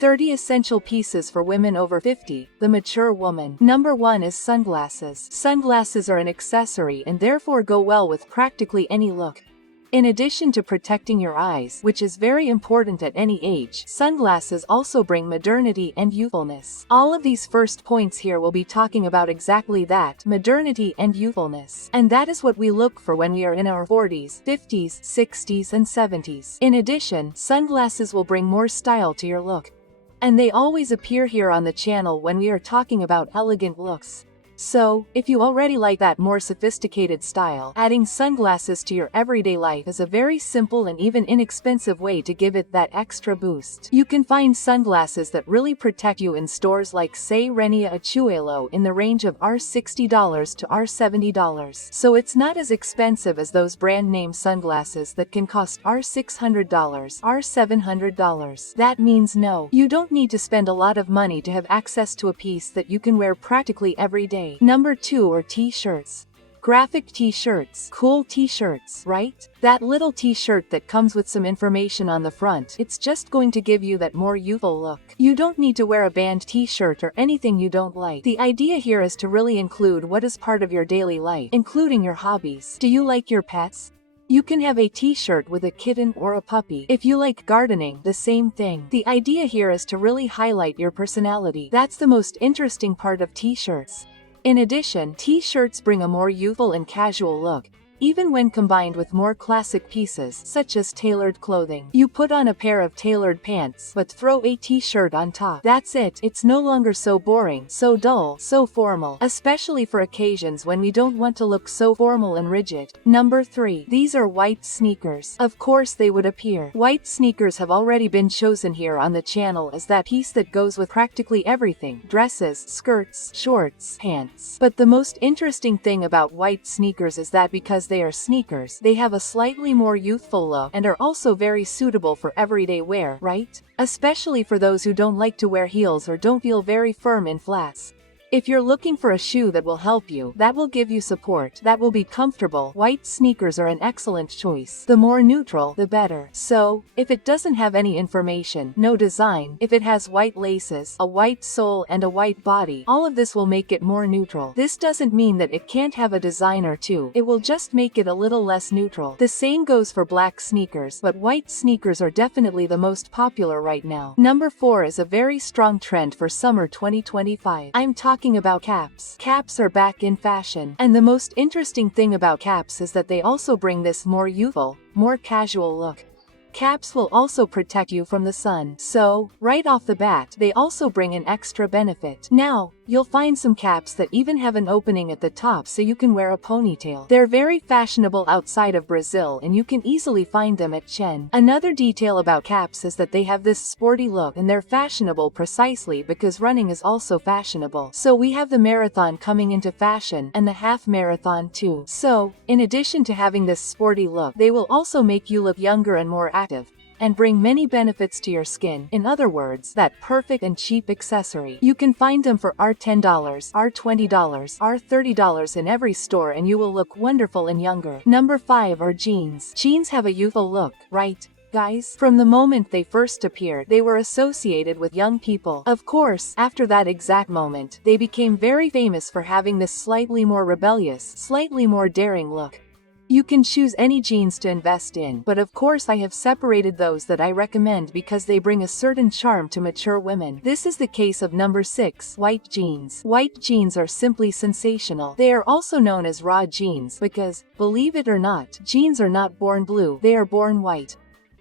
30 Essential Pieces for Women Over 50, the Mature Woman. Number 1 is sunglasses. Sunglasses are an accessory and therefore go well with practically any look. In addition to protecting your eyes, which is very important at any age, sunglasses also bring modernity and youthfulness. All of these first points here will be talking about exactly that, modernity and youthfulness. And that is what we look for when we are in our 40s, 50s, 60s, and 70s. In addition, sunglasses will bring more style to your look. And they always appear here on the channel when we are talking about elegant looks. So, if you already like that more sophisticated style, adding sunglasses to your everyday life is a very simple and even inexpensive way to give it that extra boost. You can find sunglasses that really protect you in stores like say Renia Achuelo in the range of $60 to $70. So it's not as expensive as those brand name sunglasses that can cost $600, $700. That means no, you don't need to spend a lot of money to have access to a piece that you can wear practically every day. Number 2 are t-shirts. Graphic t-shirts. Cool t-shirts, right? That little t-shirt that comes with some information on the front. It's just going to give you that more youthful look. You don't need to wear a band t-shirt or anything you don't like. The idea here is to really include what is part of your daily life, including your hobbies. Do you like your pets? You can have a t-shirt with a kitten or a puppy. If you like gardening, the same thing. The idea here is to really highlight your personality. That's the most interesting part of t-shirts. In addition, t-shirts bring a more youthful and casual look, even when combined with more classic pieces, such as tailored clothing. You put on a pair of tailored pants, but throw a t-shirt on top. That's it. It's no longer so boring, so dull, so formal, especially for occasions when we don't want to look so formal and rigid. Number 3. These are white sneakers. Of course they would appear. White sneakers have already been chosen here on the channel as that piece that goes with practically everything: dresses, skirts, shorts, pants. But the most interesting thing about white sneakers is that because they are sneakers, they have a slightly more youthful look and are also very suitable for everyday wear, right? Especially for those who don't like to wear heels or don't feel very firm in flats. If you're looking for a shoe that will help you, that will give you support, that will be comfortable, white sneakers are an excellent choice. The more neutral, the better. So, if it doesn't have any information, no design, if it has white laces, a white sole and a white body, all of this will make it more neutral. This doesn't mean that it can't have a design or two, it will just make it a little less neutral. The same goes for black sneakers, but white sneakers are definitely the most popular right now. Number 4 is a very strong trend for summer 2025. I'm talking about caps. Caps are back in fashion, and the most interesting thing about caps is that they also bring this more youthful, more casual look. Caps will also protect you from the sun, so, right off the bat, they also bring an extra benefit. Now, you'll find some caps that even have an opening at the top so you can wear a ponytail. They're very fashionable outside of Brazil and you can easily find them at Shein. Another detail about caps is that they have this sporty look and they're fashionable precisely because running is also fashionable. So we have the marathon coming into fashion and the half marathon too. So, in addition to having this sporty look, they will also make you look younger and more active, and bring many benefits to your skin. In other words, that perfect and cheap accessory. You can find them for $10, $20, $30 in every store and you will look wonderful and younger. Number 5 are jeans. Jeans have a youthful look, right? Guys, from the moment they first appeared, they were associated with young people. Of course, after that exact moment, they became very famous for having this slightly more rebellious, slightly more daring look. You can choose any jeans to invest in, but of course I have separated those that I recommend because they bring a certain charm to mature women. This is the case of number 6, white jeans. White jeans are simply sensational. They are also known as raw jeans because, believe it or not, jeans are not born blue, they are born white.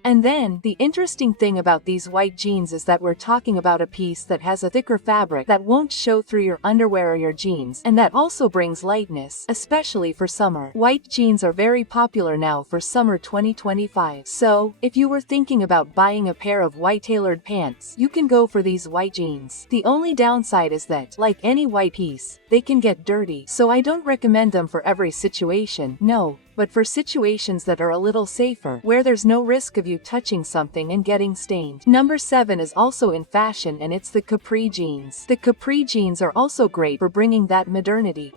And then, the interesting thing about these white jeans is that we're talking about a piece that has a thicker fabric that won't show through your underwear or your jeans, and that also brings lightness, especially for summer. White jeans are very popular now for summer 2025. So, if you were thinking about buying a pair of white tailored pants, you can go for these white jeans. The only downside is that, like any white piece, they can get dirty. So I don't recommend them for every situation, no. But for situations that are a little safer, where there's no risk of you touching something and getting stained. Number 7 is also in fashion and it's the capri jeans. The capri jeans are also great for bringing that modernity.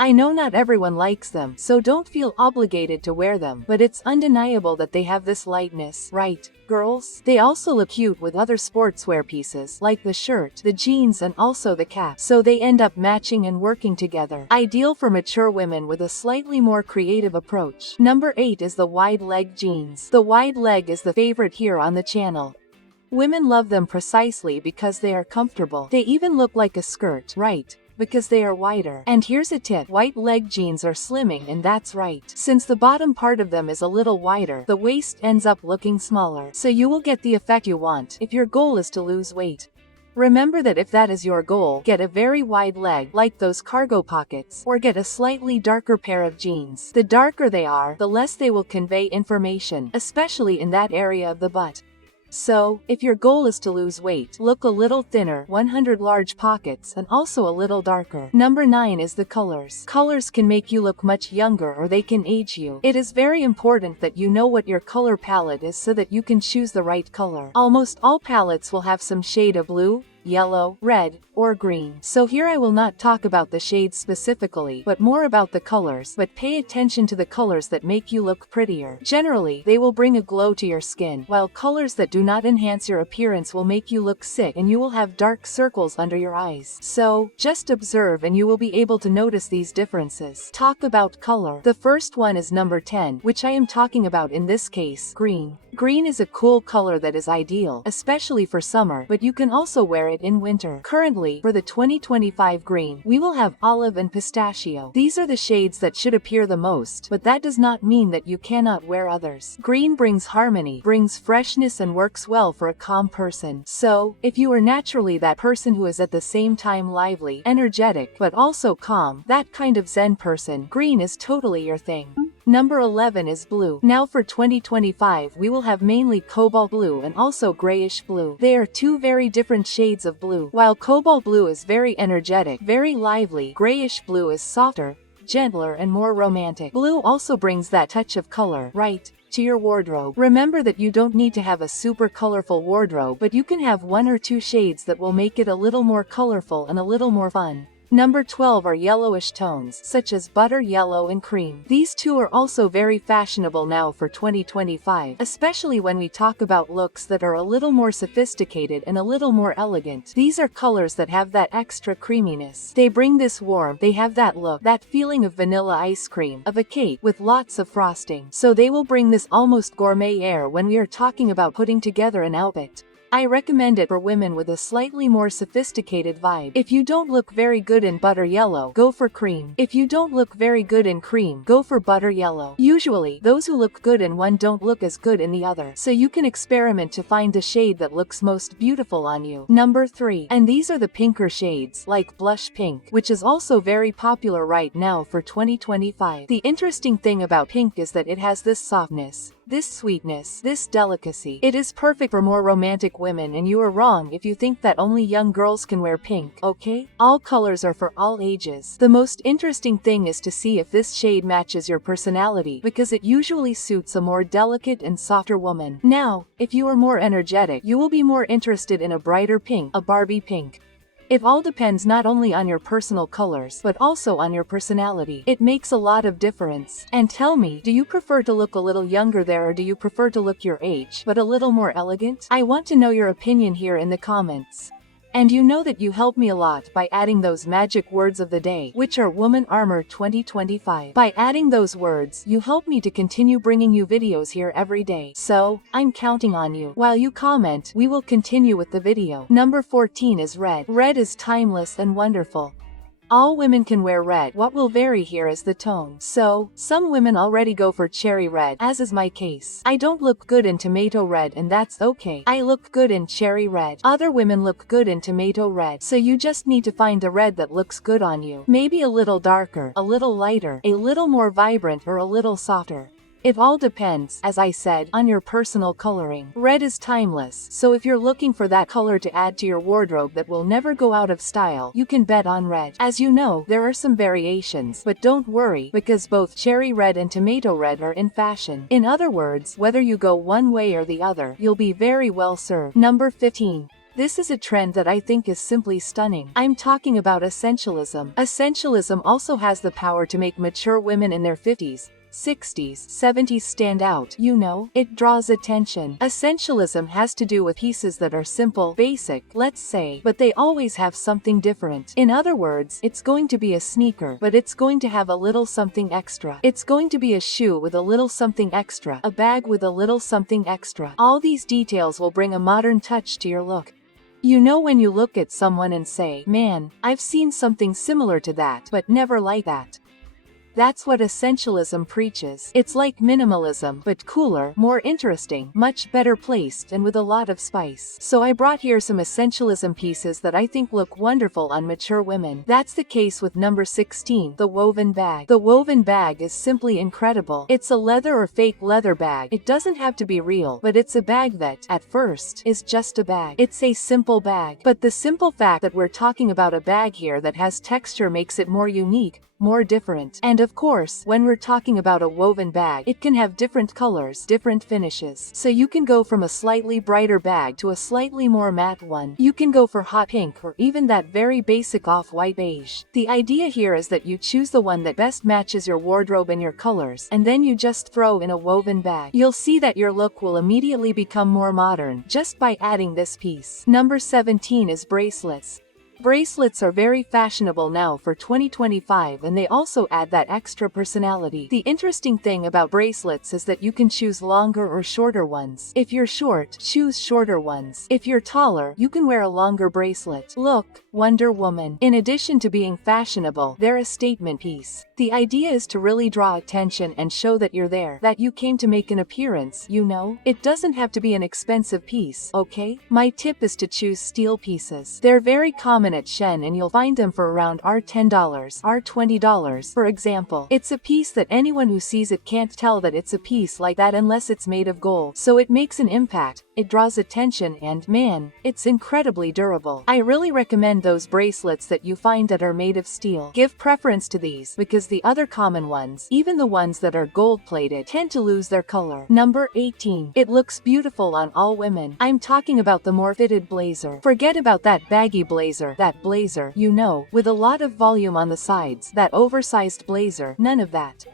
I know not everyone likes them, so don't feel obligated to wear them, but it's undeniable that they have this lightness, right, girls? They also look cute with other sportswear pieces, like the shirt, the jeans and also the cap, so they end up matching and working together. Ideal for mature women with a slightly more creative approach. Number 8 is the wide leg jeans. The wide leg is the favorite here on the channel. Women love them precisely because they are comfortable. They even look like a skirt, right? Because they are wider. And here's a tip, wide leg jeans are slimming, and that's right. Since the bottom part of them is a little wider, the waist ends up looking smaller. So you will get the effect you want if your goal is to lose weight. Remember that if that is your goal, get a very wide leg, like those cargo pockets, or get a slightly darker pair of jeans. The darker they are, the less they will convey information, especially in that area of the butt. So, if your goal is to lose weight, look a little thinner, 100 large pockets, and also a little darker. Number 9 is the colors. Colors can make you look much younger or they can age you. It is very important that you know what your color palette is so that you can choose the right color. Almost all palettes will have some shade of blue, yellow, red, or green. So here I will not talk about the shades specifically, but more about the colors, but pay attention to the colors that make you look prettier. Generally, they will bring a glow to your skin, while colors that do not enhance your appearance will make you look sick and you will have dark circles under your eyes. So, just observe and you will be able to notice these differences. Talk about color. The first one is number 10, which I am talking about in this case, green. Green is a cool color that is ideal, especially for summer, but you can also wear it in winter. Currently, for the 2025 green, we will have olive and pistachio. These are the shades that should appear the most, but that does not mean that you cannot wear others. Green brings harmony, brings freshness and works well for a calm person. So, if you are naturally that person who is at the same time lively, energetic, but also calm, that kind of zen person, green is totally your thing. Number 11 is blue. Now for 2025 we will have mainly cobalt blue and also grayish blue. They are two very different shades of blue. While cobalt blue is very energetic, very lively, grayish blue is softer, gentler and more romantic. Blue also brings that touch of color, right, to your wardrobe. Remember that you don't need to have a super colorful wardrobe, but you can have one or two shades that will make it a little more colorful and a little more fun. Number 12 are yellowish tones, such as butter yellow and cream. These two are also very fashionable now for 2025, especially when we talk about looks that are a little more sophisticated and a little more elegant. These are colors that have that extra creaminess. They bring this warmth, they have that look, that feeling of vanilla ice cream, of a cake with lots of frosting. So they will bring this almost gourmet air when we are talking about putting together an outfit. I recommend it for women with a slightly more sophisticated vibe. If you don't look very good in butter yellow, go for cream. If you don't look very good in cream, go for butter yellow. Usually, those who look good in one don't look as good in the other, so you can experiment to find the shade that looks most beautiful on you. Number 3. And these are the pinker shades, like blush pink, which is also very popular right now for 2025. The interesting thing about pink is that it has this softness, this sweetness, this delicacy. It is perfect for more romantic women, and you are wrong if you think that only young girls can wear pink, okay? All colors are for all ages. The most interesting thing is to see if this shade matches your personality, because it usually suits a more delicate and softer woman. Now, if you are more energetic, you will be more interested in a brighter pink, a Barbie pink. It all depends not only on your personal colors, but also on your personality. It makes a lot of difference. And tell me, do you prefer to look a little younger there, or do you prefer to look your age, but a little more elegant? I want to know your opinion here in the comments. And you know that you help me a lot by adding those magic words of the day, which are Woman Armor 2025. By adding those words, you help me to continue bringing you videos here every day. So, I'm counting on you. While you comment, we will continue with the video. Number 14 is red. Red is timeless and wonderful. All women can wear red. What will vary here is the tone. So, some women already go for cherry red, as is my case. I don't look good in tomato red, and that's okay. I look good in cherry red. Other women look good in tomato red. So you just need to find a red that looks good on you. Maybe a little darker, a little lighter, a little more vibrant, or a little softer. It all depends, as I said, on your personal coloring. Red is timeless, so if you're looking for that color to add to your wardrobe that will never go out of style, you can bet on red. As you know, there are some variations, but don't worry, because both cherry red and tomato red are in fashion. In other words, whether you go one way or the other, you'll be very well served. Number 15. This is a trend that I think is simply stunning. I'm talking about essentialism. Essentialism also has the power to make mature women in their 50s, 60s, 70s stand out. You know, it draws attention. Essentialism has to do with pieces that are simple, basic, let's say, but they always have something different. In other words, it's going to be a sneaker, but it's going to have a little something extra. It's going to be a shoe with a little something extra, a bag with a little something extra. All these details will bring a modern touch to your look. You know when you look at someone and say, man, I've seen something similar to that, but never like that. That's what essentialism preaches. It's like minimalism, but cooler, more interesting, much better placed, and with a lot of spice. So I brought here some essentialism pieces that I think look wonderful on mature women. That's the case with number 16, the woven bag. The woven bag is simply incredible. It's a leather or fake leather bag. It doesn't have to be real, but it's a bag that, at first, is just a bag. It's a simple bag. But the simple fact that we're talking about a bag here that has texture makes it more unique, more different. And of course, when we're talking about a woven bag, it can have different colors, different finishes. So you can go from a slightly brighter bag to a slightly more matte one. You can go for hot pink or even that very basic off-white beige. The idea here is that you choose the one that best matches your wardrobe and your colors, and then you just throw in a woven bag. You'll see that your look will immediately become more modern just by adding this piece. Number 17 is bracelets. Bracelets are very fashionable now for 2025, and they also add that extra personality. The interesting thing about bracelets is that you can choose longer or shorter ones. If you're short, choose shorter ones. If you're taller, you can wear a longer bracelet. Look, Wonder Woman. In addition to being fashionable, they're a statement piece. The idea is to really draw attention and show that you're there, that you came to make an appearance, you know? It doesn't have to be an expensive piece, okay? My tip is to choose steel pieces. They're very common at Shein, and you'll find them for around $10, $20, for example. It's a piece that anyone who sees it can't tell that it's a piece like that unless it's made of gold. So it makes an impact, it draws attention, and man, it's incredibly durable. I really recommend those bracelets that you find that are made of steel. Give preference to these because the other common ones, even the ones that are gold-plated, tend to lose their color. Number 18. It looks beautiful on all women. I'm talking about the more fitted blazer. Forget about that baggy blazer, that blazer, you know, with a lot of volume on the sides, that oversized blazer, none of that.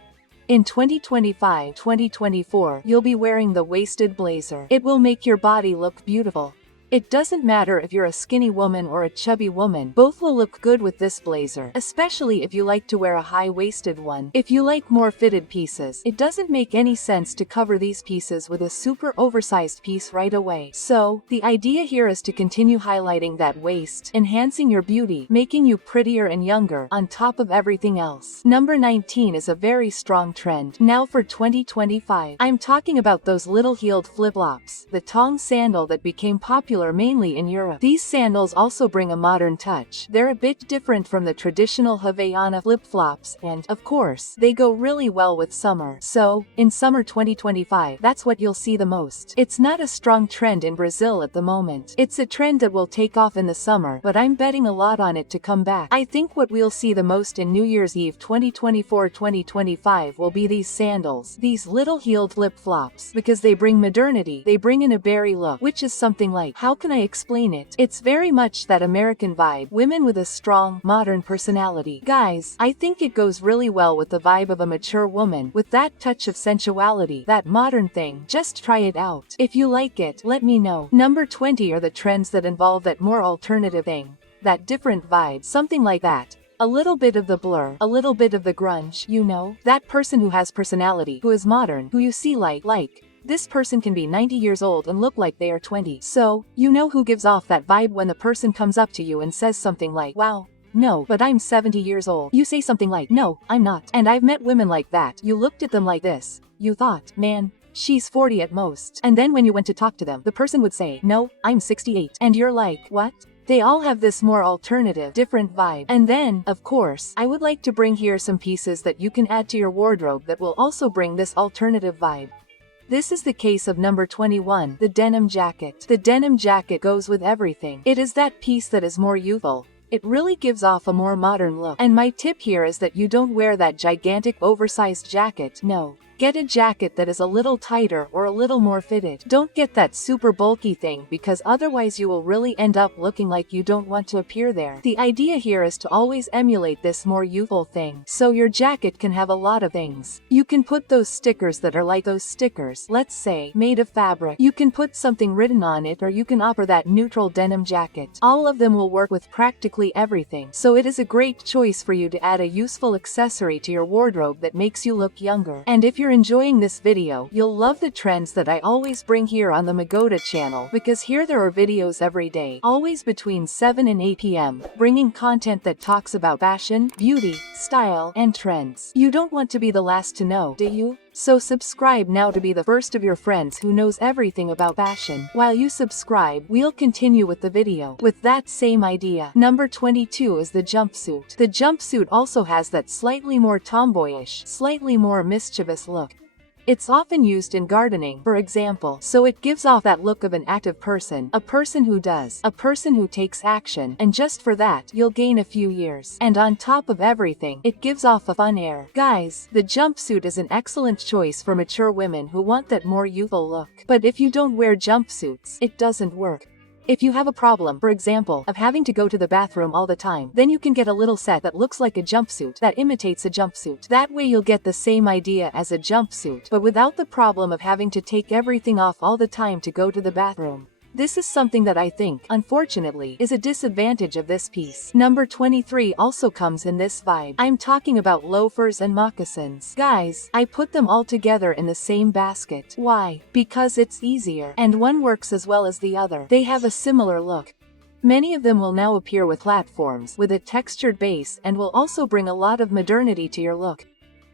In 2025-2024, you'll be wearing the waisted blazer. It will make your body look beautiful. It doesn't matter if you're a skinny woman or a chubby woman, both will look good with this blazer, especially if you like to wear a high-waisted one. If you like more fitted pieces, it doesn't make any sense to cover these pieces with a super oversized piece right away. So, the idea here is to continue highlighting that waist, enhancing your beauty, making you prettier and younger, on top of everything else. Number 19 is a very strong trend. Now for 2025. I'm talking about those little heeled flip-flops, the tong sandal that became popular mainly in Europe. These sandals also bring a modern touch. They're a bit different from the traditional Havaiana flip-flops, and, of course, they go really well with summer. So, in summer 2025, that's what you'll see the most. It's not a strong trend in Brazil at the moment. It's a trend that will take off in the summer, but I'm betting a lot on it to come back. I think what we'll see the most in New Year's Eve 2024-2025 will be these sandals, these little heeled flip-flops, because they bring modernity, they bring in a berry look, which is something like, how can I explain it? It's very much that American vibe, women with a strong, modern personality. Guys, I think it goes really well with the vibe of a mature woman, with that touch of sensuality, that modern thing. Just try it out. If you like it, let me know. Number 20 are the trends that involve that more alternative thing, that different vibe, something like that. A little bit of the blur, a little bit of the grunge, you know? That person who has personality, who is modern, who you see like. This person can be 90 years old and look like they are 20. So, you know who gives off that vibe when the person comes up to you and says something like, wow, no, but I'm 70 years old. You say something like, no, I'm not. And I've met women like that. You looked at them like this. You thought, man, she's 40 at most. And then when you went to talk to them, the person would say, no, I'm 68. And you're like, what? They all have this more alternative, different vibe. And then, of course, I would like to bring here some pieces that you can add to your wardrobe that will also bring this alternative vibe. This is the case of number 21, the denim jacket. The denim jacket goes with everything. It is that piece that is more youthful. It really gives off a more modern look. And my tip here is that you don't wear that gigantic oversized jacket. No. Get a jacket that is a little tighter or a little more fitted. Don't get that super bulky thing because otherwise you will really end up looking like you don't want to appear there. The idea here is to always emulate this more youthful thing. So your jacket can have a lot of things. You can put those stickers that are like those stickers, let's say, made of fabric. You can put something written on it, or you can offer that neutral denim jacket. All of them will work with practically everything. So it is a great choice for you to add a useful accessory to your wardrobe that makes you look younger. And if you're enjoying this video, you'll love the trends that I always bring here on the Magoda channel, because here there are videos every day, always between 7 and 8 p.m., bringing content that talks about fashion, beauty, style, and trends. You don't want to be the last to know, do you? So subscribe now to be the first of your friends who knows everything about fashion. While you subscribe, we'll continue with the video. With that same idea. Number 22 is the jumpsuit. The jumpsuit also has that slightly more tomboyish, slightly more mischievous look. It's often used in gardening, for example, so it gives off that look of an active person, a person who does, a person who takes action, and just for that, you'll gain a few years. And on top of everything, it gives off a fun air. Guys, the jumpsuit is an excellent choice for mature women who want that more youthful look. But if you don't wear jumpsuits, it doesn't work. If you have a problem, for example, of having to go to the bathroom all the time, then you can get a little set that looks like a jumpsuit, that imitates a jumpsuit. That way you'll get the same idea as a jumpsuit, but without the problem of having to take everything off all the time to go to the bathroom. This is something that I think, unfortunately, is a disadvantage of this piece. Number 23 also comes in this vibe. I'm talking about loafers and moccasins. Guys, I put them all together in the same basket. Why? Because it's easier, and one works as well as the other. They have a similar look. Many of them will now appear with platforms, with a textured base, and will also bring a lot of modernity to your look.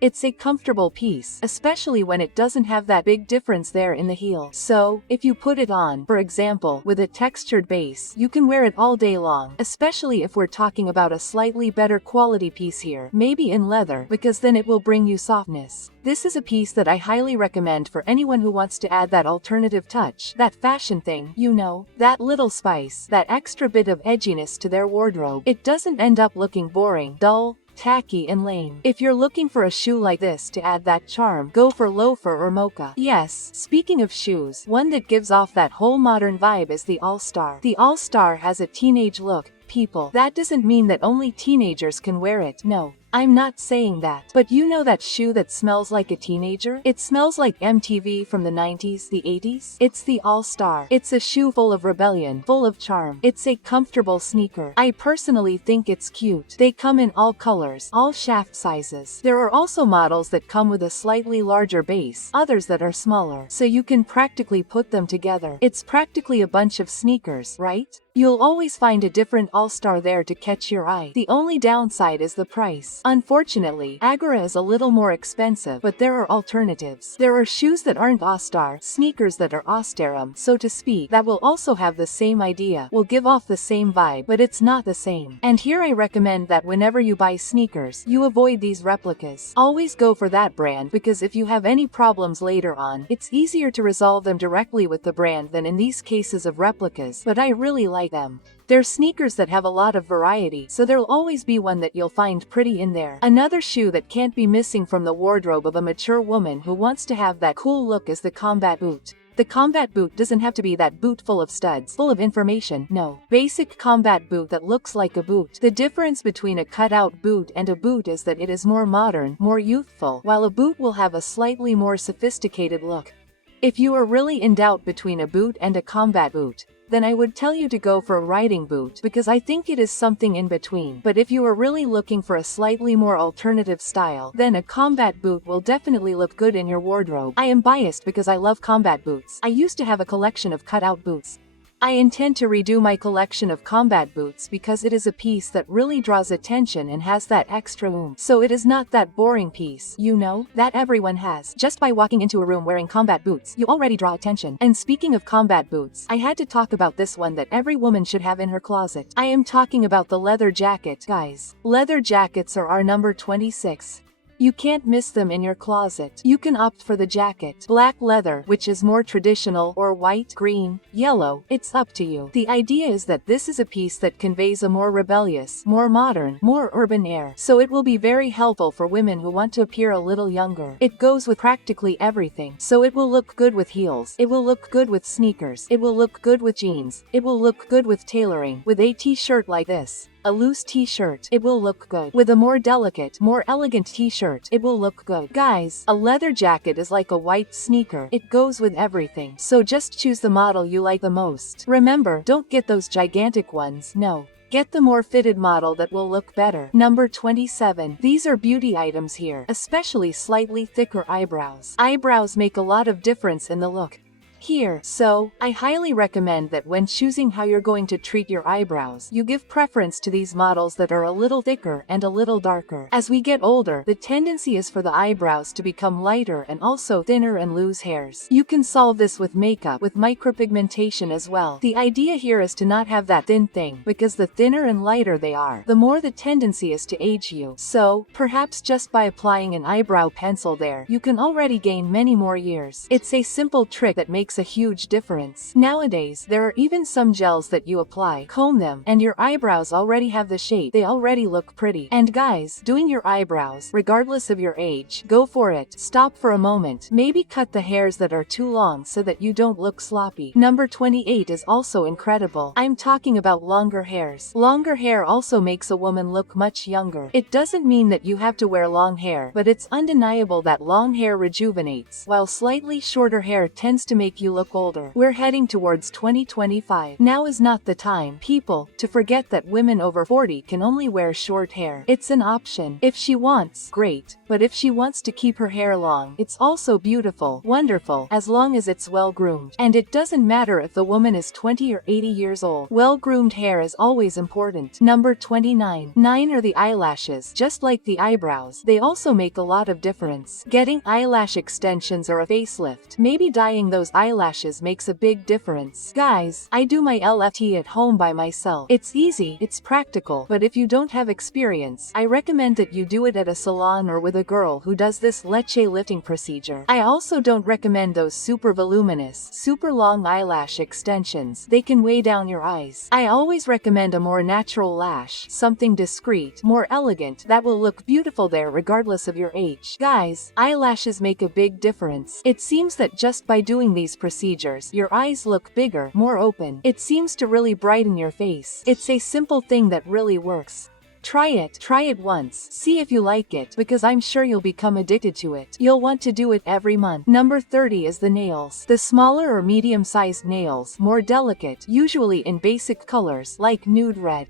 It's a comfortable piece, especially when it doesn't have that big difference there in the heel. So, if you put it on, for example, with a textured base, you can wear it all day long, especially if we're talking about a slightly better quality piece here, maybe in leather, because then it will bring you softness. This is a piece that I highly recommend for anyone who wants to add that alternative touch, that fashion thing, you know, that little spice, that extra bit of edginess to their wardrobe. It doesn't end up looking boring, dull, tacky, and lame. If you're looking for a shoe like this to add that charm, go for loafer or mocha. Yes, speaking of shoes, one that gives off that whole modern vibe is the All-Star. The All-Star has a teenage look, people. That doesn't mean that only teenagers can wear it, no. I'm not saying that. But you know that shoe that smells like a teenager? It smells like MTV from the 90s, the 80s? It's the All-Star. It's a shoe full of rebellion, full of charm. It's a comfortable sneaker. I personally think it's cute. They come in all colors, all shaft sizes. There are also models that come with a slightly larger base, others that are smaller, so you can practically put them together. It's practically a bunch of sneakers, right? You'll always find a different All-Star there to catch your eye. The only downside is the price. Unfortunately, Agora is a little more expensive, but there are alternatives. There are shoes that aren't All-Star, sneakers that are Austerum, so to speak, that will also have the same idea, will give off the same vibe, but it's not the same. And here I recommend that whenever you buy sneakers, you avoid these replicas. Always go for that brand, because if you have any problems later on, it's easier to resolve them directly with the brand than in these cases of replicas, but I really like them. They're sneakers that have a lot of variety, so there'll always be one that you'll find pretty in there. Another shoe that can't be missing from the wardrobe of a mature woman who wants to have that cool look is the combat boot. The combat boot doesn't have to be that boot full of studs, full of information, no. Basic combat boot that looks like a boot. The difference between a cutout boot and a boot is that it is more modern, more youthful, while a boot will have a slightly more sophisticated look. If you are really in doubt between a boot and a combat boot, then I would tell you to go for a riding boot, because I think it is something in between. But if you are really looking for a slightly more alternative style, then a combat boot will definitely look good in your wardrobe. I am biased because I love combat boots. I used to have a collection of cutout boots. I intend to redo my collection of combat boots because it is a piece that really draws attention and has that extra oomph. So it is not that boring piece, you know, that everyone has. Just by walking into a room wearing combat boots, you already draw attention. And speaking of combat boots, I had to talk about this one that every woman should have in her closet. I am talking about the leather jacket, guys. Leather jackets are our number 26. You can't miss them in your closet. You can opt for the jacket, black leather, which is more traditional, or white, green, yellow, it's up to you. The idea is that this is a piece that conveys a more rebellious, more modern, more urban air, so it will be very helpful for women who want to appear a little younger. It goes with practically everything, so it will look good with heels, it will look good with sneakers, it will look good with jeans, it will look good with tailoring. With a t-shirt like this, a loose t-shirt, it will look good. With a more delicate, more elegant t-shirt, it will look good. Guys, a leather jacket is like a white sneaker. It goes with everything. So just choose the model you like the most. Remember, don't get those gigantic ones, no. Get the more fitted model that will look better. Number 27. These are beauty items here, especially slightly thicker eyebrows. Eyebrows make a lot of difference in the look here, so I highly recommend that when choosing how you're going to treat your eyebrows, you give preference to these models that are a little thicker and a little darker. As we get older, the tendency is for the eyebrows to become lighter and also thinner and lose hairs. You can solve this with makeup, with micropigmentation as well. The idea here is to not have that thin thing, because the thinner and lighter they are, the more the tendency is to age you. So, perhaps just by applying an eyebrow pencil there, you can already gain many more years. It's a simple trick that makes a huge difference. Nowadays, there are even some gels that you apply, comb them, and your eyebrows already have the shape. They already look pretty. And guys, doing your eyebrows, regardless of your age, go for it. Stop for a moment. Maybe cut the hairs that are too long so that you don't look sloppy. Number 28 is also incredible. I'm talking about longer hairs. Longer hair also makes a woman look much younger. It doesn't mean that you have to wear long hair, but it's undeniable that long hair rejuvenates, while slightly shorter hair tends to make you look older. We're heading towards 2025. Now is not the time, people, to forget that women over 40 can only wear short hair. It's an option. If she wants, great. But if she wants to keep her hair long, it's also beautiful, wonderful, as long as it's well groomed. And it doesn't matter if the woman is 20 or 80 years old. Well groomed hair is always important. Number 29. 9 are the eyelashes. Just like the eyebrows, they also make a lot of difference. Getting eyelash extensions or a facelift, maybe dyeing those eyelashes makes a big difference. Guys, I do my LFT at home by myself. It's easy, it's practical, but if you don't have experience, I recommend that you do it at a salon or with a girl who does this leche lifting procedure. I also don't recommend those super voluminous, super long eyelash extensions. They can weigh down your eyes. I always recommend a more natural lash, something discreet, more elegant, that will look beautiful there regardless of your age. Guys, eyelashes make a big difference. It seems that just by doing these procedures, your eyes look bigger, more open. It seems to really brighten your face. It's a simple thing that really works. Try it once, see if you like it, because I'm sure you'll become addicted to it. You'll want to do it every month. Number 30 is the nails. The smaller or medium-sized nails, more delicate, usually in basic colors, like nude red.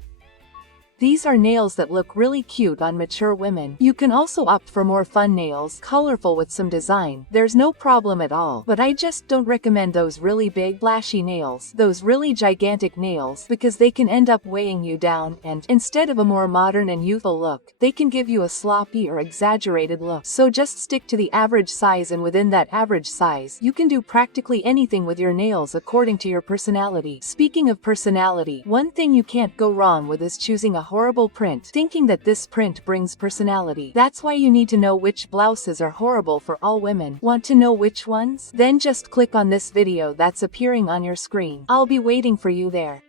These are nails that look really cute on mature women. You can also opt for more fun nails, colorful with some design. There's no problem at all. But I just don't recommend those really big, flashy nails, those really gigantic nails, because they can end up weighing you down, and instead of a more modern and youthful look, they can give you a sloppy or exaggerated look. So just stick to the average size, and within that average size, you can do practically anything with your nails according to your personality. Speaking of personality, one thing you can't go wrong with is choosing a horrible print, thinking that this print brings personality. That's why you need to know which blouses are horrible for all women. Want to know which ones? Then just click on this video that's appearing on your screen. I'll be waiting for you there.